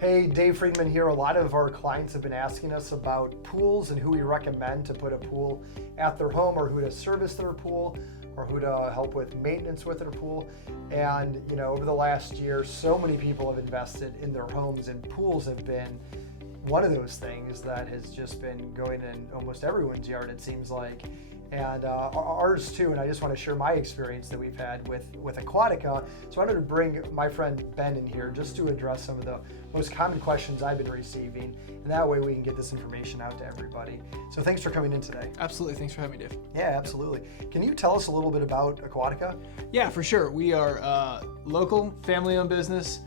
Hey, Dave Friedman here. A lot of our clients have been asking us about pools and who we recommend to put a pool at their home, or who to service their pool, or who to help with maintenance with their pool. And over the last year, so many people have invested in their homes, and pools have been one of those things that has just been going in almost everyone's yard, it seems like. And ours too, and I just want to share my experience that we've had with Aquatica. So I wanted to bring my friend Ben in here just to address some of the most common questions I've been receiving, and that way we can get this information out to everybody. So thanks for coming in today. Absolutely, thanks for having me, Dave. Yeah, absolutely. Can you tell us a little bit about Aquatica? Yeah, for sure. We are a local, family-owned business.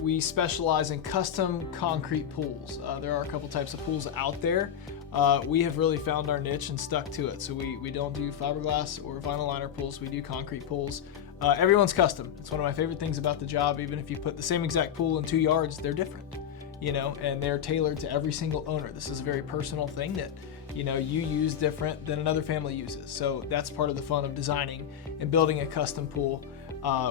We specialize in custom concrete pools. There are a couple types of pools out there. We have really found our niche and stuck to it. So we don't do fiberglass or vinyl liner pools. We do concrete pools. Everyone's custom. It's one of my favorite things about the job. Even if you put the same exact pool in 2 yards, they're different, and they're tailored to every single owner. This is a very personal thing that, you use different than another family uses. So that's part of the fun of designing and building a custom pool.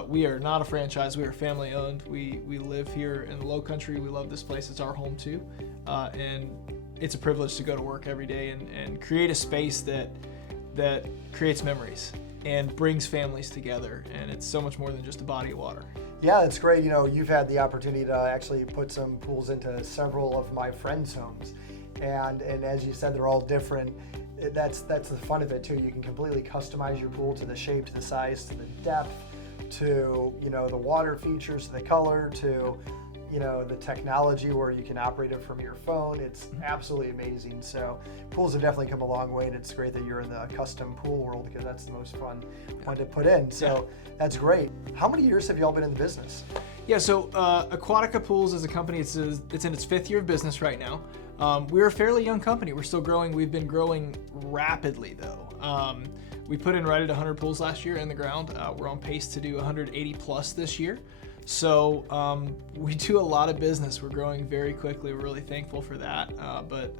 We are not a franchise. We are family owned. We live here in the Low Country. We love this place. It's our home too. And it's a privilege to go to work every day and create a space that creates memories and brings families together. And it's so much more than just a body of water. Yeah, it's great. You've had the opportunity to actually put some pools into several of my friends' homes. And as you said, they're all different. That's the fun of it too. You can completely customize your pool to the shape, to the size, to the depth, to the water features, to the color, to the technology where you can operate it from your phone. It's absolutely amazing. So pools have definitely come a long way, and it's great that you're in the custom pool world, because that's the most fun one to put in. So that's great. How many years have y'all been in the business? Yeah, so Aquatica Pools as a company, it's in its 5th year of business right now. We're a fairly young company. We're still growing. We've been growing rapidly though. We put in right at 100 pools last year in the ground. We're on pace to do 180 plus this year. So we do a lot of business. We're growing very quickly. We're really thankful for that. But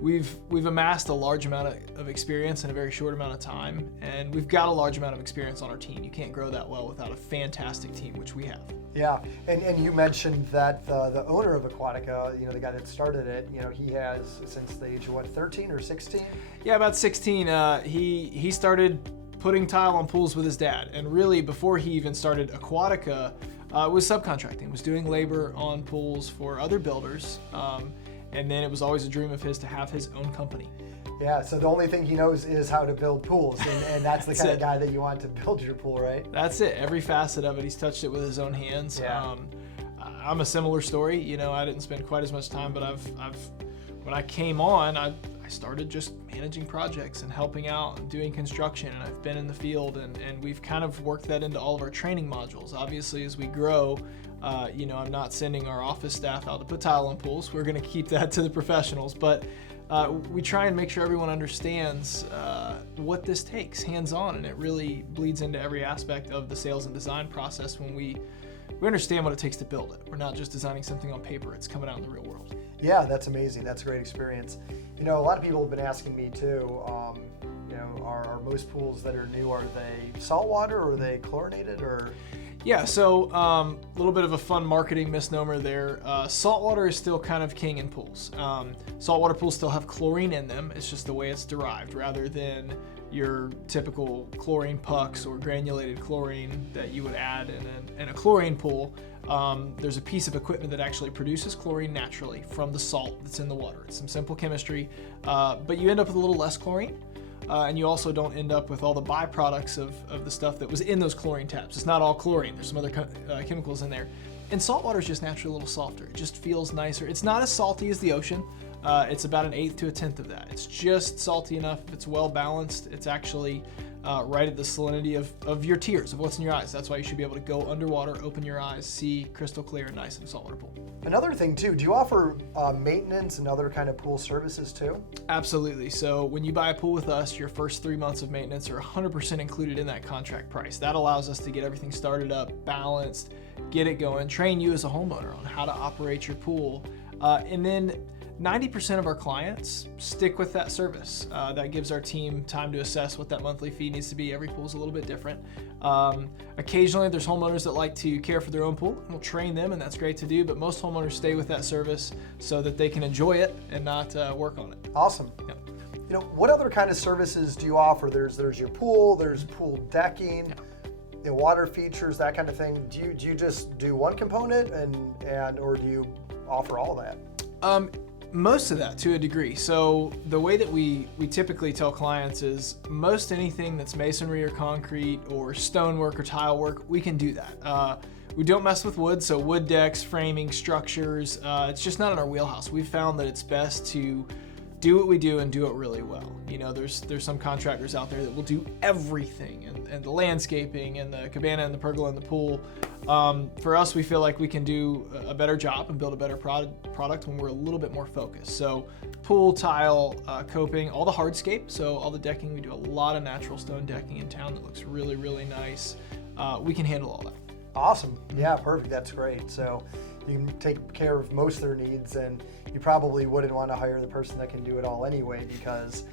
we've amassed a large amount of experience in a very short amount of time, and we've got a large amount of experience on our team. You can't grow that well without a fantastic team, which we have. Yeah, and you mentioned that the owner of Aquatica, the guy that started it, he has since the age of 13 or 16? Yeah, about 16. He started putting tile on pools with his dad, and really before he even started Aquatica, was subcontracting, was doing labor on pools for other builders, and then it was always a dream of his to have his own company. Yeah, so the only thing he knows is how to build pools, and that's the kind of guy that you want to build your pool, right? That's it. Every facet of it, he's touched it with his own hands. Yeah. I'm a similar story. I didn't spend quite as much time, but when I came on, I started just managing projects and helping out and doing construction, and I've been in the field, and we've kind of worked that into all of our training modules. Obviously, as we grow, I'm not sending our office staff out to put tile on pools. We're going to keep that to the professionals, but we try and make sure everyone understands what this takes hands-on, and it really bleeds into every aspect of the sales and design process when we understand what it takes to build it. We're not just designing something on paper, it's coming out in the real world. Yeah, that's amazing. That's a great experience. A lot of people have been asking me too, are most pools that are new, are they saltwater, or are they chlorinated, or? Yeah, so a little bit of a fun marketing misnomer there. Saltwater is still kind of king in pools. Saltwater pools still have chlorine in them. It's just the way it's derived, rather than your typical chlorine pucks or granulated chlorine that you would add in a chlorine pool. There's a piece of equipment that actually produces chlorine naturally from the salt that's in the water. It's some simple chemistry, but you end up with a little less chlorine. And you also don't end up with all the byproducts of the stuff that was in those chlorine taps. It's not all chlorine. There's some other chemicals in there. And saltwater is just naturally a little softer. It just feels nicer. It's not as salty as the ocean. It's about 1/8 to 1/10 of that. It's just salty enough. It's well balanced. It's actually right at the salinity of your tears, of what's in your eyes. That's why you should be able to go underwater, open your eyes, see crystal clear and nice in a saltwater pool. Another thing too, do you offer maintenance and other kind of pool services too? Absolutely. So when you buy a pool with us, your first 3 months of maintenance are 100% included in that contract price. That allows us to get everything started up, balanced, get it going, train you as a homeowner on how to operate your pool. And then 90% of our clients stick with that service. That gives our team time to assess what that monthly fee needs to be. Every pool's a little bit different. Occasionally there's homeowners that like to care for their own pool, and we'll train them, and that's great to do, but most homeowners stay with that service so that they can enjoy it and not work on it. Awesome. Yep. You know, what other kind of services do you offer? There's your pool, there's pool decking, you know, water features, that kind of thing. Do you just do one component and or do you offer all that? Most of that to a degree. So the way that we typically tell clients is most anything that's masonry or concrete or stonework or tile work, we can do that. We don't mess with wood, so wood decks, framing, structures, it's just not in our wheelhouse. We've found that it's best to do what we do and do it really well. You know, there's some contractors out there that will do everything, and the landscaping and the cabana and the pergola and the pool. For us, we feel like we can do a better job and build a better product when we're a little bit more focused. So pool, tile, coping, all the hardscape, so all the decking, we do a lot of natural stone decking in town that looks really, really nice. We can handle all that. Awesome. Yeah, perfect. That's great. So you can take care of most of their needs, and you probably wouldn't want to hire the person that can do it all anyway, because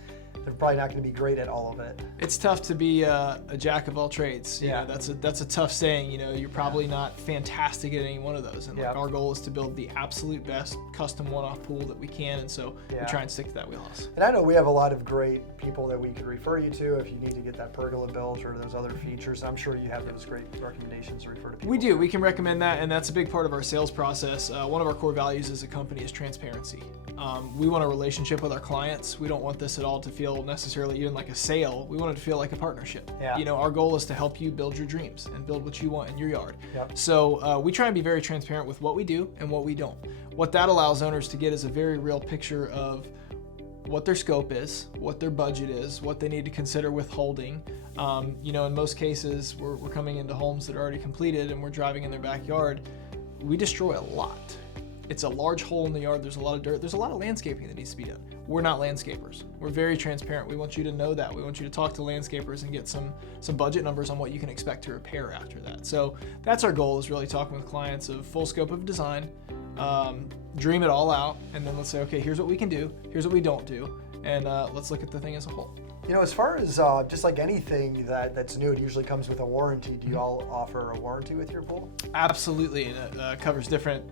they're probably not going to be great at all of it. It's tough to be a jack of all trades. You know, that's a tough saying. You know, you're probably not fantastic at any one of those. And like, our goal is to build the absolute best custom one-off pool that we can, and so we try and stick to that wheelhouse. And I know we have a lot of great people that we could refer you to if you need to get that pergola built or those other features. I'm sure you have those great recommendations to refer to people. We do. We can recommend that, and that's a big part of our sales process. One of our core values as a company is transparency. We want a relationship with our clients. We don't want this at all to feel necessarily even like a sale. We want it to feel like a partnership. You know, our goal is to help you build your dreams and build what you want in your yard. So we try and be very transparent with what we do and what we don't. What that allows owners to get is a very real picture of what their scope is, what their budget is, what they need to consider withholding. You know, in most cases, we're coming into homes that are already completed and we're driving in their backyard. We destroy a lot. It's a large hole in the yard, there's a lot of dirt, there's a lot of landscaping that needs to be done. We're not landscapers. We're very transparent. We want you to know that. We want you to talk to landscapers and get some budget numbers on what you can expect to repair after that. So that's our goal, is really talking with clients of full scope of design, dream it all out, and then let's say, okay, here's what we can do, here's what we don't do, and let's look at the thing as a whole. You know, as far as just like anything that's new, it usually comes with a warranty. Do you all offer a warranty with your pool? Absolutely, and it covers different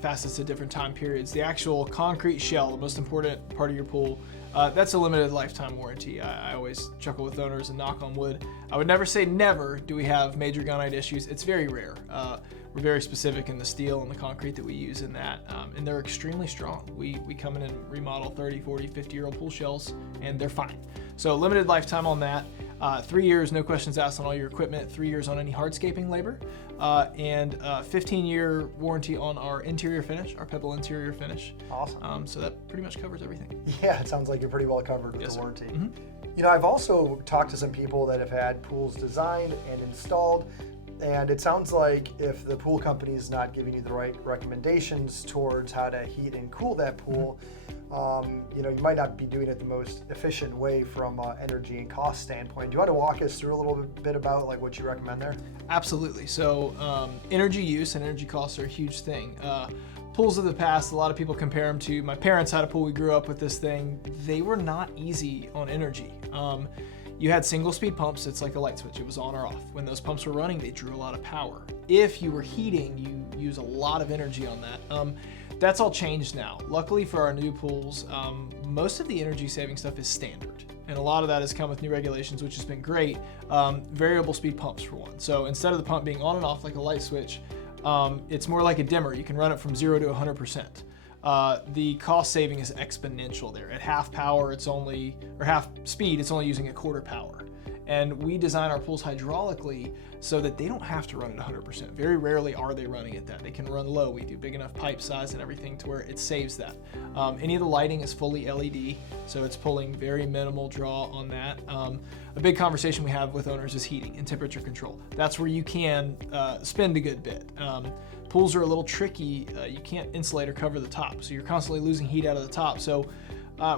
facets at different time periods. The actual concrete shell, the most important part of your pool, that's a limited lifetime warranty. I always chuckle with owners and knock on wood. I would never say never do we have major gunite issues. It's very rare. We're very specific in the steel and the concrete that we use in that, and they're extremely strong. We come in and remodel 30, 40, 50-year-old pool shells, and they're fine. So limited lifetime on that. 3 years, no questions asked on all your equipment, 3 years on any hardscaping labor, and 15-year warranty on our interior finish, our pebble interior finish. Awesome. So that pretty much covers everything. Yeah, it sounds like you're pretty well covered with Yes, the warranty. Mm-hmm. You know, I've also talked to some people that have had pools designed and installed, and it sounds like if the pool company is not giving you the right recommendations towards how to heat and cool that pool, you know, you might not be doing it the most efficient way from an energy and cost standpoint. Do you want to walk us through a little bit about like what you recommend there? Absolutely. So energy use and energy costs are a huge thing. Pools of the past, a lot of people compare them to, my parents had a pool, we grew up with this thing. They were not easy on energy. You had single speed pumps, it's like a light switch, it was on or off. When those pumps were running, they drew a lot of power. If you were heating, you use a lot of energy on that. That's all changed now. Luckily for our new pools, most of the energy saving stuff is standard. And a lot of that has come with new regulations, which has been great. Variable speed pumps for one. So instead of the pump being on and off like a light switch, it's more like a dimmer. You can run it from 0 to 100%. The cost saving is exponential there. At half power, or half speed, it's only using a quarter power. And we design our pools hydraulically so that they don't have to run at 100%. Very rarely are they running at that. They can run low. We do big enough pipe size and everything to where it saves that. Any of the lighting is fully LED, so it's pulling very minimal draw on that. A big conversation we have with owners is heating and temperature control. That's where you can spend a good bit. Pools are a little tricky. You can't insulate or cover the top, so you're constantly losing heat out of the top. So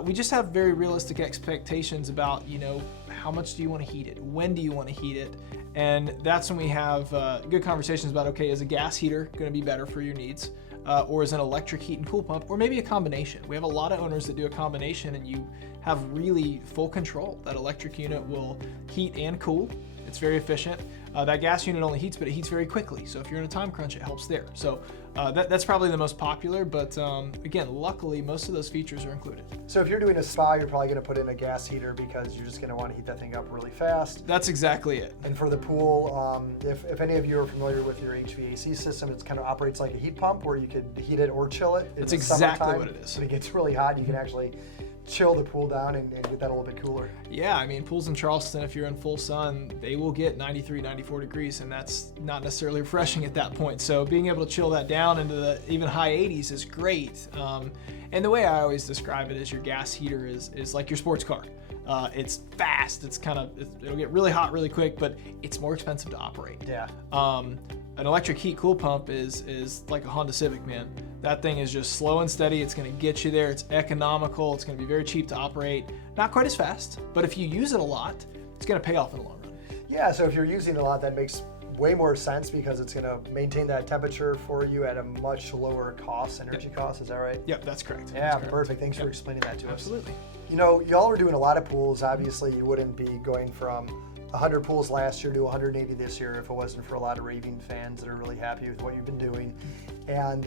we just have very realistic expectations about, you know, how much do you want to heat it? When do you want to heat it? And that's when we have good conversations about, okay, is a gas heater going to be better for your needs? or as an electric heat and cool pump, or maybe a combination. We have a lot of owners that do a combination, and you have really full control. That electric unit will heat and cool. It's very efficient. That gas unit only heats, but it heats very quickly. So if you're in a time crunch, it helps there. So that's probably the most popular, but again, luckily, most of those features are included. So if you're doing a spa, you're probably going to put in a gas heater because you're just going to want to heat that thing up really fast. That's exactly it. And for the pool, if any of you are familiar with your HVAC system, it kind of operates like a heat pump where you could heat it or chill it. That's exactly what it is. When it gets really hot, you can actually chill the pool down and get that a little bit cooler. Yeah, I mean, pools in Charleston, if you're in full sun, they will get 93, 94 degrees, and that's not necessarily refreshing at that point. So being able to chill that down into the even high 80s is great. And the way I always describe it is your gas heater is like your sports car. It's fast, it'll get really hot really quick, but it's more expensive to operate. Yeah. An electric heat cool pump is like a Honda Civic, man. That thing is just slow and steady. It's going to get you there. It's economical. It's going to be very cheap to operate. Not quite as fast, but if you use it a lot, it's going to pay off in the long run. Yeah, so if you're using it a lot, that makes way more sense because it's going to maintain that temperature for you at a much lower cost, energy cost. Is that right? Yep, that's correct. Yeah, that's correct. Perfect. Thanks for explaining that to us. Absolutely. You know, y'all are doing a lot of pools. Obviously, you wouldn't be going from 100 pools last year to 180 this year if it wasn't for a lot of raving fans that are really happy with what you've been doing. And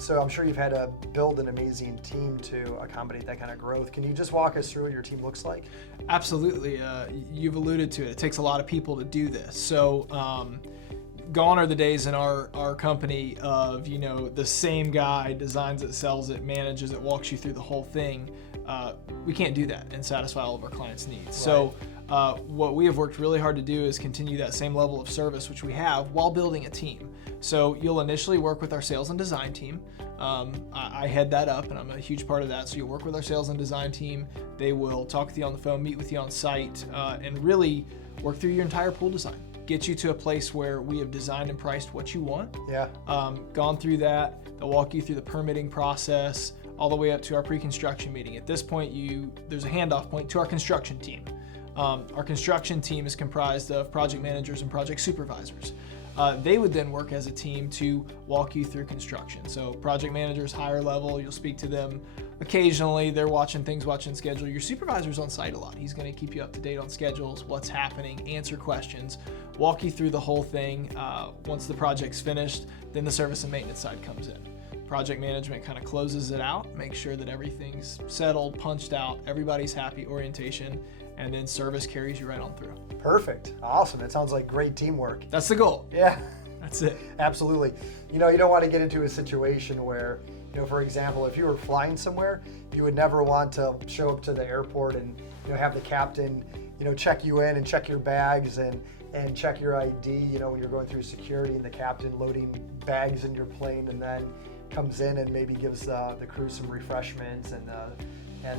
so I'm sure you've had to build an amazing team to accommodate that kind of growth. Can you just walk us through what your team looks like? Absolutely. You've alluded to it. It takes a lot of people to do this. So gone are the days in our company of, you know, the same guy designs it, sells it, manages it, walks you through the whole thing. We can't do that and satisfy all of our clients' needs. Right. So what we have worked really hard to do is continue that same level of service, which we have, while building a team. So you'll initially work with our sales and design team. I head that up, and I'm a huge part of that. So you'll work with our sales and design team. They will talk with you on the phone, meet with you on site, and really work through your entire pool design. Get you to a place where we have designed and priced what you want. Yeah. Gone through that. They'll walk you through the permitting process, all the way up to our pre-construction meeting. At this point, there's a handoff point to our construction team. Our construction team is comprised of project managers and project supervisors. They would then work as a team to walk you through construction. So project managers, higher level, you'll speak to them occasionally. They're watching things, watching schedule. Your supervisor's on site a lot. He's going to keep you up to date on schedules, what's happening, answer questions, walk you through the whole thing. Once the project's finished, then the service and maintenance side comes in. Project management kind of closes it out, makes sure that everything's settled, punched out, everybody's happy, orientation, and then service carries you right on through. Perfect. Awesome. That sounds like great teamwork. That's the goal. Yeah. That's it. Absolutely. You know, you don't want to get into a situation where, you know, for example, if you were flying somewhere, you would never want to show up to the airport and, you know, have the captain, you know, check you in and check your bags and check your ID, you know, when you're going through security, and the captain loading bags in your plane and then comes in and maybe gives the crew some refreshments and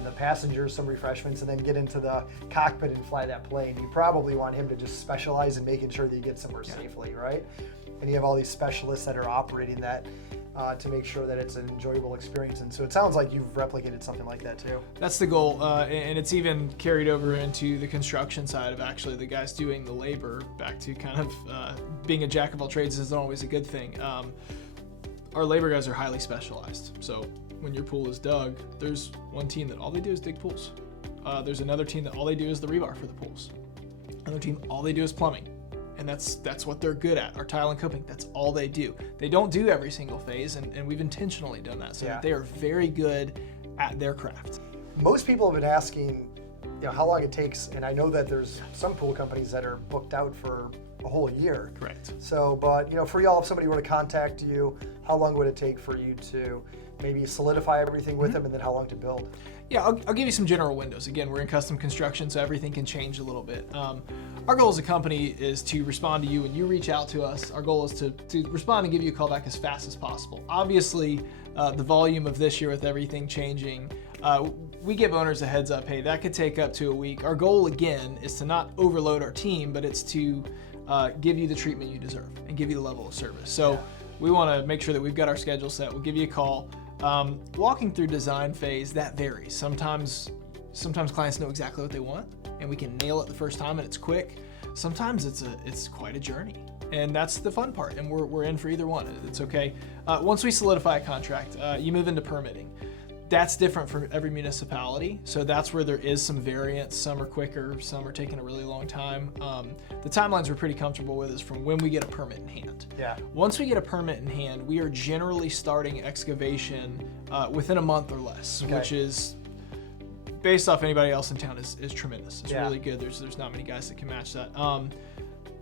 the passengers some refreshments, and then get into the cockpit and fly that plane. You probably want him to just specialize in making sure that you get somewhere safely, right? And you have all these specialists that are operating that to make sure that it's an enjoyable experience. And so it sounds like you've replicated something like that too. That's the goal, and it's even carried over into the construction side of actually the guys doing the labor. Back to kind of being a jack of all trades isn't always a good thing. Our labor guys are highly specialized. So when your pool is dug, there's one team that all they do is dig pools. There's another team that all they do is the rebar for the pools. Another team, all they do is plumbing. And that's what they're good at. Our tile and coping, that's all they do. They don't do every single phase, and we've intentionally done that so that they are very good at their craft. Most people have been asking, you know, how long it takes, and I know that there's some pool companies that are booked out for a whole year. Correct. So, but, you know, for y'all, if somebody were to contact you, how long would it take for you to maybe solidify everything with them, and then how long to build? Yeah, I'll give you some general windows. Again, we're in custom construction, so everything can change a little bit. Our goal as a company is to respond to you when you reach out to us. Our goal is to respond and give you a call back as fast as possible. Obviously, the volume of this year with everything changing, we give owners a heads up, hey, that could take up to a week. Our goal, again, is to not overload our team, but it's to give you the treatment you deserve and give you the level of service. So we want to make sure that we've got our schedule set. We'll give you a call. Walking through design phase, that varies. Sometimes clients know exactly what they want, and we can nail it the first time and it's quick. Sometimes it's quite a journey. And that's the fun part, and we're in for either one. It's okay. Once we solidify a contract, you move into permitting. That's different for every municipality, so that's where there is some variance. Some are quicker, some are taking a really long time. The timelines we're pretty comfortable with is from when we get a permit in hand. Yeah. Once we get a permit in hand, we are generally starting excavation within a month or less, which is, based off anybody else in town, is tremendous. It's really good. There's not many guys that can match that.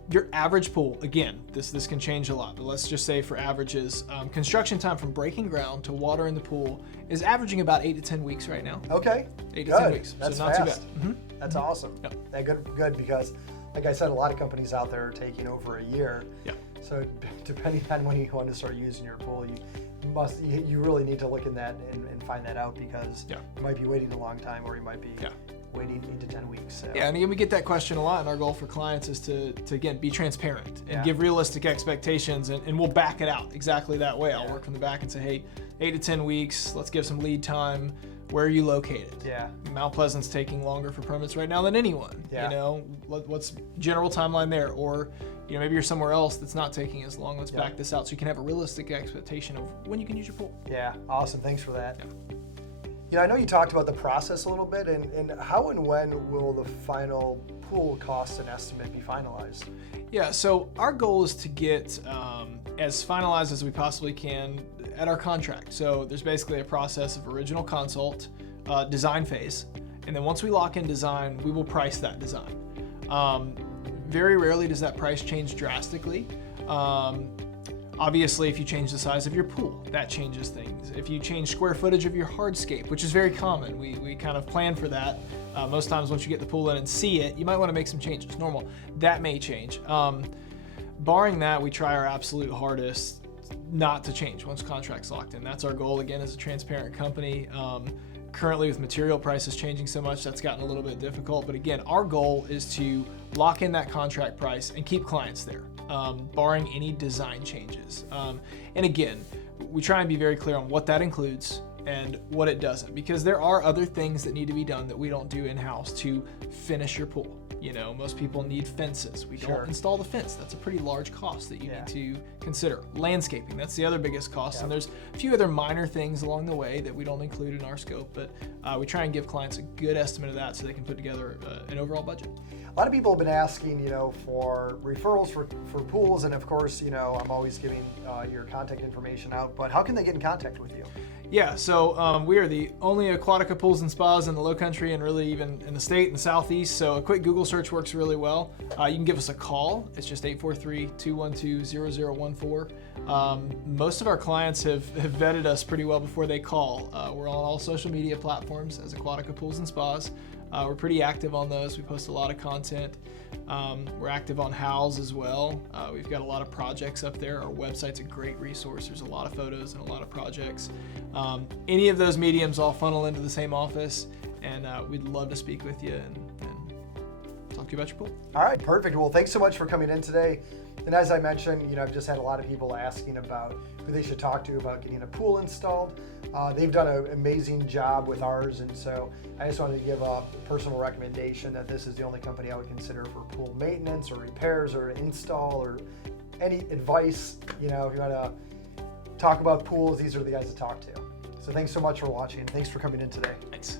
Your average pool, again, this can change a lot, but let's just say for averages, construction time from breaking ground to water in the pool is averaging about 8 to 10 weeks right now. Okay. 8 to 10 weeks. That's so not fast. too bad. Mm-hmm. That's awesome. Yep. Yeah, good because, like I said, a lot of companies out there are taking over a year. Yeah. So depending on when you want to start using your pool, you really need to look in that and find that out, because you might be waiting a long time, or you might be waiting 8 to 10 weeks. So. Yeah, and again, we get that question a lot, and our goal for clients is to again, be transparent and give realistic expectations, and we'll back it out exactly that way. I'll work from the back and say, hey, 8 to 10 weeks, let's give some lead time. Where are you located? Yeah. Mount Pleasant's taking longer for permits right now than anyone. Yeah. You know, what's general timeline there? Or, you know, maybe you're somewhere else that's not taking as long. Let's back this out so you can have a realistic expectation of when you can use your pool. Yeah, awesome. Thanks for that. Yeah. You know, I know you talked about the process a little bit, and how and when will the final pool cost and estimate be finalized? Yeah, so our goal is to get as finalized as we possibly can at our contract. So there's basically a process of original consult, design phase, and then once we lock in design, we will price that design. Very rarely does that price change drastically. Obviously, if you change the size of your pool, that changes things. If you change square footage of your hardscape, which is very common, we kind of plan for that. Most times once you get the pool in and see it, you might want to make some changes. Normal. That may change. Barring that, we try our absolute hardest not to change once contract's locked in. That's our goal, again, as a transparent company. Currently, with material prices changing so much, that's gotten a little bit difficult. But again, our goal is to lock in that contract price and keep clients there, barring any design changes. And again, we try and be very clear on what that includes and what it doesn't, because there are other things that need to be done that we don't do in-house to finish your pool. You know, most people need fences. We don't install the fence. That's a pretty large cost that you need to consider. Landscaping, that's the other biggest cost. And there's a few other minor things along the way that we don't include in our scope, but we try and give clients a good estimate of that so they can put together an overall budget. A lot of people have been asking, you know, for referrals for pools, and of course, you know, I'm always giving your contact information out, but how can they get in contact with you? Yeah, so we are the only Aquatica Pools and Spas in the Lowcountry, and really even in the state and the Southeast, so a quick Google search works really well. You can give us a call. It's just 843-212-0014. Most of our clients have vetted us pretty well before they call. We're on all social media platforms as Aquatica Pools and Spas. We're pretty active on those. We post a lot of content. We're active on Hows as well. We've got a lot of projects up there. Our website's a great resource. There's a lot of photos and a lot of projects. Any of those mediums all funnel into the same office, and we'd love to speak with you and talk to you about your pool. All right, perfect. Well, thanks so much for coming in today. And as I mentioned, you know, I've just had a lot of people asking about who they should talk to about getting a pool installed. They've done an amazing job with ours, and so I just wanted to give a personal recommendation that this is the only company I would consider for pool maintenance or repairs or install or any advice. You know, if you want to talk about pools, these are the guys to talk to. So thanks so much for watching, and thanks for coming in today. Thanks.